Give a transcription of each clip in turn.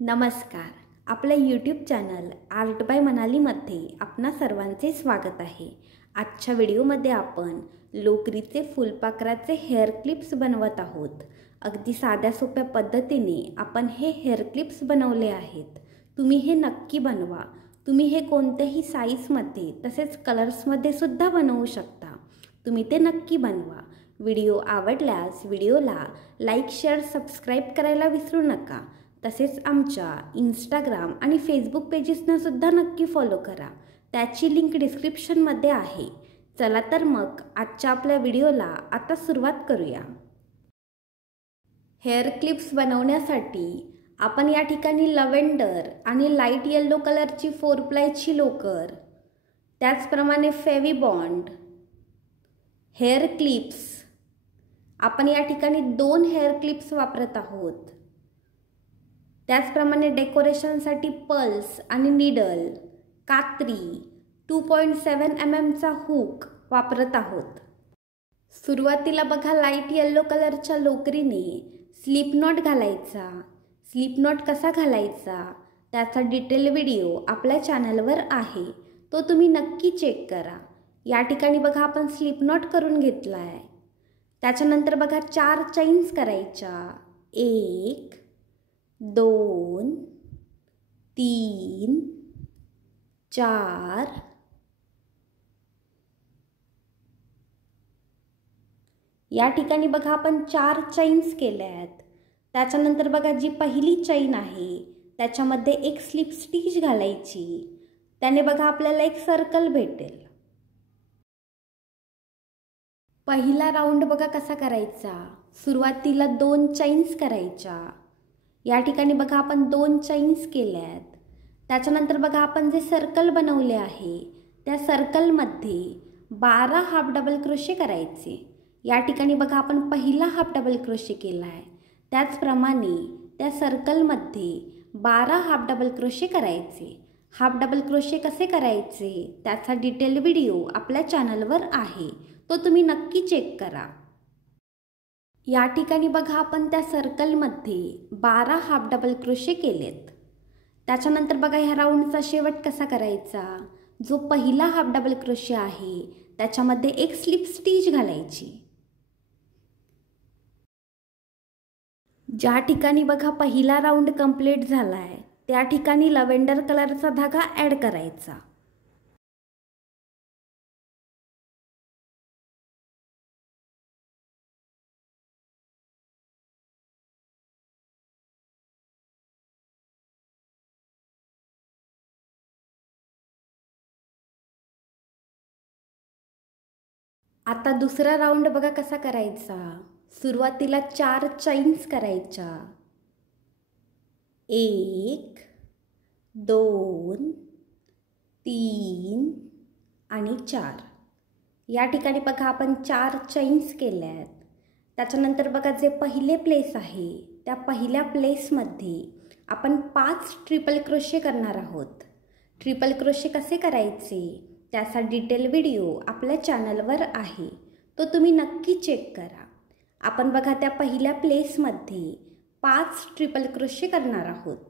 नमस्कार. आपल्या YouTube channel art bye मनालीमध्ये आपणा सर्वांचे स्वागत आहे. आजच्या व्हिडिओमध्ये आपण लोकरीचे फुलपाखराचे हेअर क्लिप्स बनवत आहोत. अगदी साध्या सोप्या पद्धतीने आपण हे हेअर क्लिप्स बनवले आहेत. तुम्ही हे नक्की बनवा. तुम्ही हे कोणत्याही साईजमध्ये तसेच कलर्समध्ये सुद्धा बनवू शकता. तुम्ही ते नक्की बनवा. व्हिडिओ आवडल्यास व्हिडिओला लाईक, शेअर, सबस्क्राईब करायला विसरू नका. तसेच आमच्या इंस्टाग्राम आणि फेसबुक पेजेसना सुद्धा नक्की फॉलो करा. त्याची लिंक डिस्क्रिप्शनमध्ये आहे. चला तर मग आजच्या आपल्या व्हिडिओला आता सुरुवात करूया. हेअर क्लिप्स बनवण्यासाठी आपण या ठिकाणी लव्हेंडर आणि लाईट येलो कलरची 4 प्लायची लोकर, त्याचप्रमाणे फेविबॉन्ड, हेअर क्लिप्स, आपण या ठिकाणी 2 हेअर क्लिप्स वापरत आहोत. त्याचप्रमाणे डेकोरेशनसाठी पल्स आणि नीडल, कात्री, 2.7 mm चा हुक वापरत आहोत. सुरुवातीला बघा लाईट येलो कलरच्या लोकरीने स्लिप नॉट घालायचा. स्लिप नॉट कसा घालायचा त्याचा डिटेल व्हिडिओ आपल्या चॅनलवर आहे, तो तुम्ही नक्की चेक करा. या ठिकाणी बघा आपण स्लिप नॉट करून घेतला आहे. त्याच्यानंतर बघा 4 चैन्स करायच्या. 1 2 3 4 या ठिकाणी बघा आपण 4 चैन्स केल्या आहेत. त्याच्यानंतर बघा जी पहिली चैन आहे त्याच्यामध्ये एक स्लिप स्टिच घालायची. त्याने बघा आपल्याला एक सर्कल भेटेल. पहिला राऊंड बघा कसा करायचा. सुरुवातीला 2 चैन्स करायच्या. या ठिकाणी बघा आपण 2 चैन्स केल्यात. त्याच्यानंतर बघा आपण जे सर्कल बनवले आहे त्या सर्कलमध्ये 12 हाफ डबल क्रोशे करायचे. या ठिकाणी बघा आपण पहिला हाफ डबल क्रोशे केला आहे. त्याचप्रमाणे त्या सर्कलमध्ये 12 हाफ डबल क्रोशे करायचे. हाफ डबल क्रोशे कसे करायचे त्याचा डिटेल व्हिडिओ आपल्या चॅनलवर आहे, तो तुम्ही नक्की चेक करा. या ठिकाणी बघा आपण त्या सर्कलमध्ये 12 हाफ डबल क्रोशे केलेत. त्याच्यानंतर बघा ह्या राऊंडचा शेवट कसा करायचा. जो पहिला हाफ डबल क्रोशे आहे त्याच्यामध्ये एक स्लिप स्टिच घालायची. ज्या ठिकाणी बघा पहिला राऊंड कंप्लीट झाला आहे त्या ठिकाणी लव्हेंडर कलरचा धागा ॲड करायचा. आता दुसरा राऊंड बघा कसा करायचा. सुरुवातीला 4 चैन्स करायच्या. 1 2 3 आणि 4 या ठिकाणी बघा आपण 4 चैन्स केल्यात. त्याच्यानंतर बघा जे पहिले प्लेस आहे त्या पहिल्या प्लेसमध्ये आपण 5 ट्रिपल क्रोशे करणार आहोत. ट्रिपल क्रोशे कसे करायचे त्याचा डिटेल व्हिडिओ आपल्या चॅनलवर आहे, तो तुम्ही नक्की चेक करा. आपण बघा त्या पहिल्या प्लेसमध्ये 5 ट्रिपल क्रोशे करणार आहोत.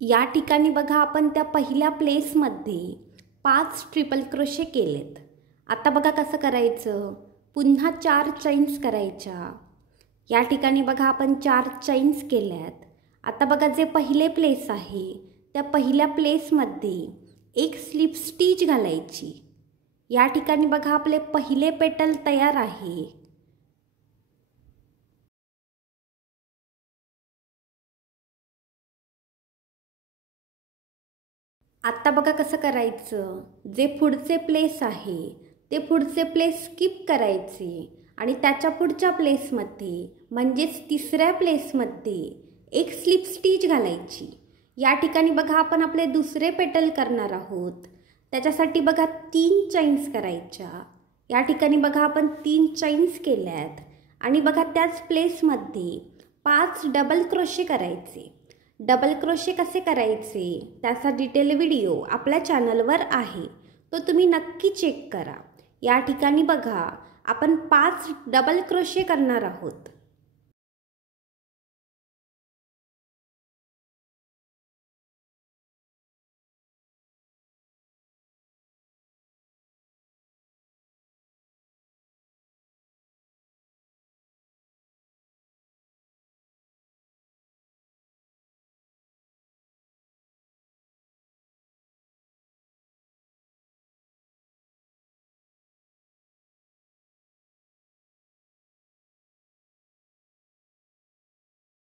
या ठिकाणी बघा आपण त्या पहिल्या प्लेसमध्ये 5 ट्रिपल क्रोशे केलेत. आता बघा कसं करायचं. पुन्हा 4 चैन्स करायच्या. या ठिकाणी बघा आपण 4 चैन्स केल्यात. आता बघा जे पहिले प्लेस आहे त्या पहिल्या प्लेसमध्ये एक स्लिप स्टिच घालायची. या ठिकाणी बघा आपले पहिले पेटल तयार आहे. आत्ता बघा कसं करायचं. जे पुढचे प्लेस आहे ते पुढचे प्लेस स्किप करायचे आणि त्याच्या पुढच्या प्लेसमध्ये म्हणजेच तिसऱ्या प्लेसमध्ये एक स्लिप स्टिच घालायची. या ठिकाणी बघा आपण आपले दुसरे पेटल करणार आहोत. त्याच्यासाठी बघा 3 चैन्स करायच्या. या ठिकाणी बघा आपण 3 चैन्स केल्यात आणि बघा त्याच प्लेसमध्ये 5 डबल क्रोशे करायचे. डबल क्रोशे कसे करायचे त्याचा डिटेल व्हिडिओ आपल्या चॅनलवर आहे, तो तुम्ही नक्की चेक करा. या ठिकाणी बघा आपण 5 डबल क्रोशे करणार आहोत.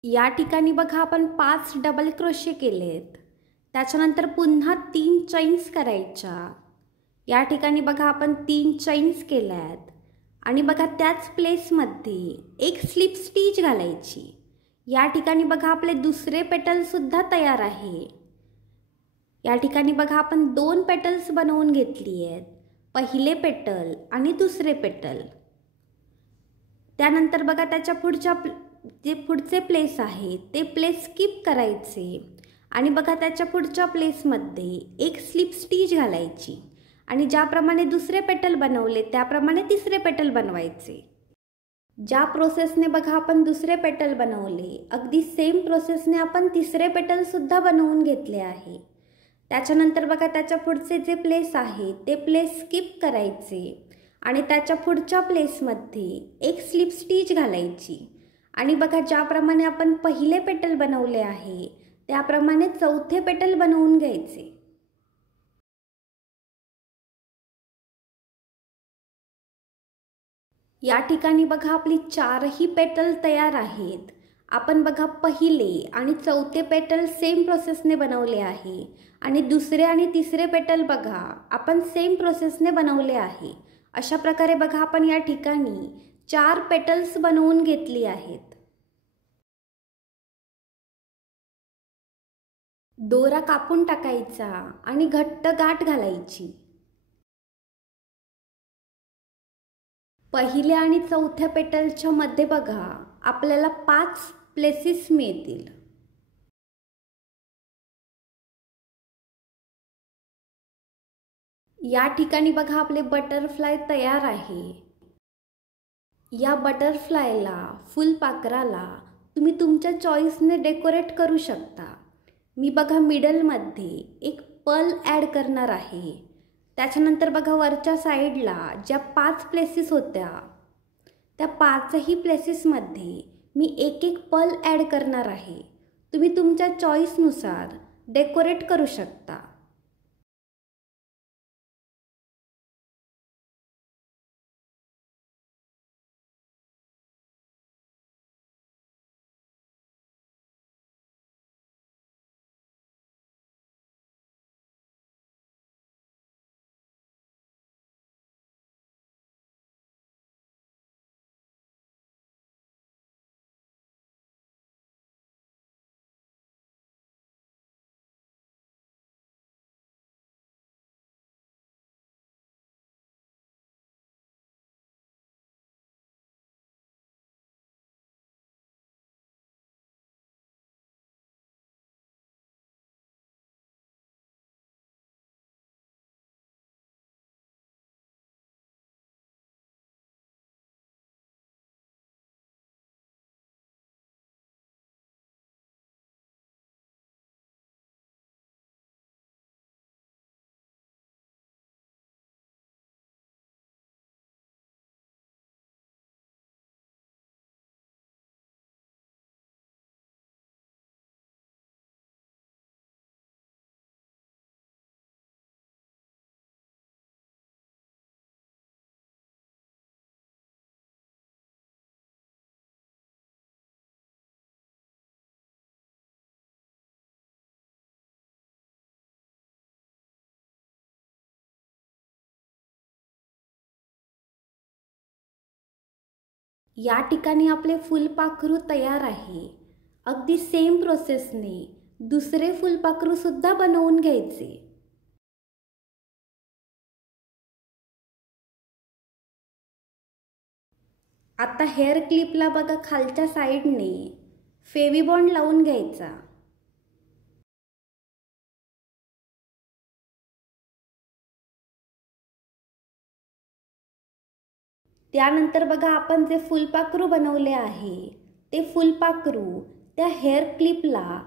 या ठिकाणी बघा आपण 5 डबल क्रोशे केलेत. त्याच्यानंतर पुन्हा 3 चैन्स करायच्या. या ठिकाणी बघा आपण 3 चैन्स केल्यात आणि बघा त्याच प्लेसमध्ये एक स्लिप स्टिच घालायची. या ठिकाणी बघा आपले दुसरे पेटलसुद्धा तयार आहे. या ठिकाणी बघा आपण 2 पेटल्स बनवून घेतली आहेत, पहिले पेटल आणि दुसरे पेटल. त्यानंतर बघा त्याच्या जे पुढचे प्लेस आहे ते प्लेस स्किप करायचे आणि बघा त्याच्या पुढच्या प्लेसमध्ये एक स्लिप स्टिच घालायची आणि ज्याप्रमाणे दुसरे पेटल बनवले त्याप्रमाणे तिसरे पेटल बनवायचे. ज्या प्रोसेसने बघा आपण दुसरे पेटल बनवले अगदी सेम प्रोसेसने आपण तिसरे पेटलसुद्धा बनवून घेतले आहे. त्याच्यानंतर बघा त्याच्या पुढचे जे प्लेस आहे ते प्लेस स्किप करायचे आणि त्याच्या पुढच्या प्लेसमध्ये एक स्लिप स्टिच घालायची आणि बघा ज्याप्रमाणे आपण पहिले पेटल बनवले आहे त्याप्रमाणे चौथे पेटल बनवून घ्यायचे. या ठिकाणी बघा आपली 4ही पेटल तयार आहेत. आपण बघा पहिले आणि चौथे पेटल सेम प्रोसेसने बनवले आहे आणि दुसरे आणि तिसरे पेटल बघा आपण सेम प्रोसेसने बनवले आहे. अशा प्रकारे बघा आपण या ठिकाणी 4 पेटल्स बनवून घेतली आहेत. दोरा कापून टाकायचा आणि घट्ट गाठ घालायची. पहिल्या आणि चौथ्या पेटलच्या मध्ये बघा आपल्याला 5 प्लेसेस मिळतील. या ठिकाणी बघा आपले बटरफ्लाय तयार आहे. या बटरफ्लायला फुलपाखराला तुम्ही तुमच्या चॉईसने डेकोरेट करू शकता. मी बघा मिडलमध्ये एक पर्ल ॲड करणार आहे. त्याच्यानंतर बघा वरच्या साईडला ज्या 5 प्लेसेस होत्या त्या 5ही प्लेसेसमध्ये मी एक एक पर्ल ॲड करणार आहे. तुम्ही तुमच्या चॉईसनुसार डेकोरेट करू शकता. या ठिकाणी आपले फुलपाखरू तयार आहे. अगदी सेम प्रोसेसने दुसरे फुलपाखरू सुद्धा बनवून घ्यायचे. आता हेअर क्लिपला बघा खालच्या साईडने फेविबॉन्ड लावून घ्यायचा. त्यानंतर बघा आपण जे फुलपाखरू बनवले आहे ते फुलपाखरू त्या हेअर क्लिपला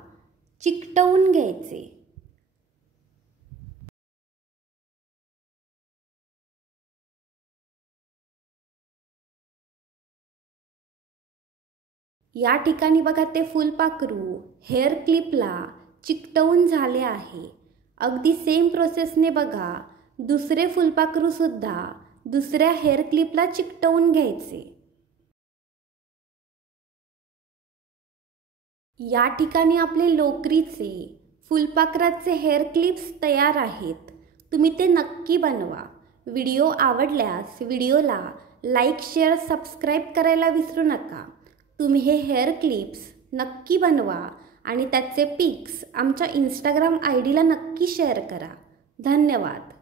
चिकटवून घ्यायचे. या ठिकाणी बघा ते फुलपाखरू हेअर क्लिपला चिकटवून झाले आहे. अगदी सेम प्रोसेसने बघा दुसरे फुलपाखरू सुद्धा दुसऱ्या हेअर क्लिपला चिकटवून घ्यायचे. या ठिकाणी आपले लोकरीचे फुलपाखराचे हेअर क्लिप्स तयार आहेत. तुम्ही ते नक्की बनवा. व्हिडिओ आवडल्यास व्हिडिओला लाईक, शेअर, सबस्क्राईब करायला विसरू नका. तुम्ही हे हेअर क्लिप्स नक्की बनवा आणि त्याचे पिक्स आमच्या इंस्टाग्राम ID ला नक्की शेअर करा. धन्यवाद.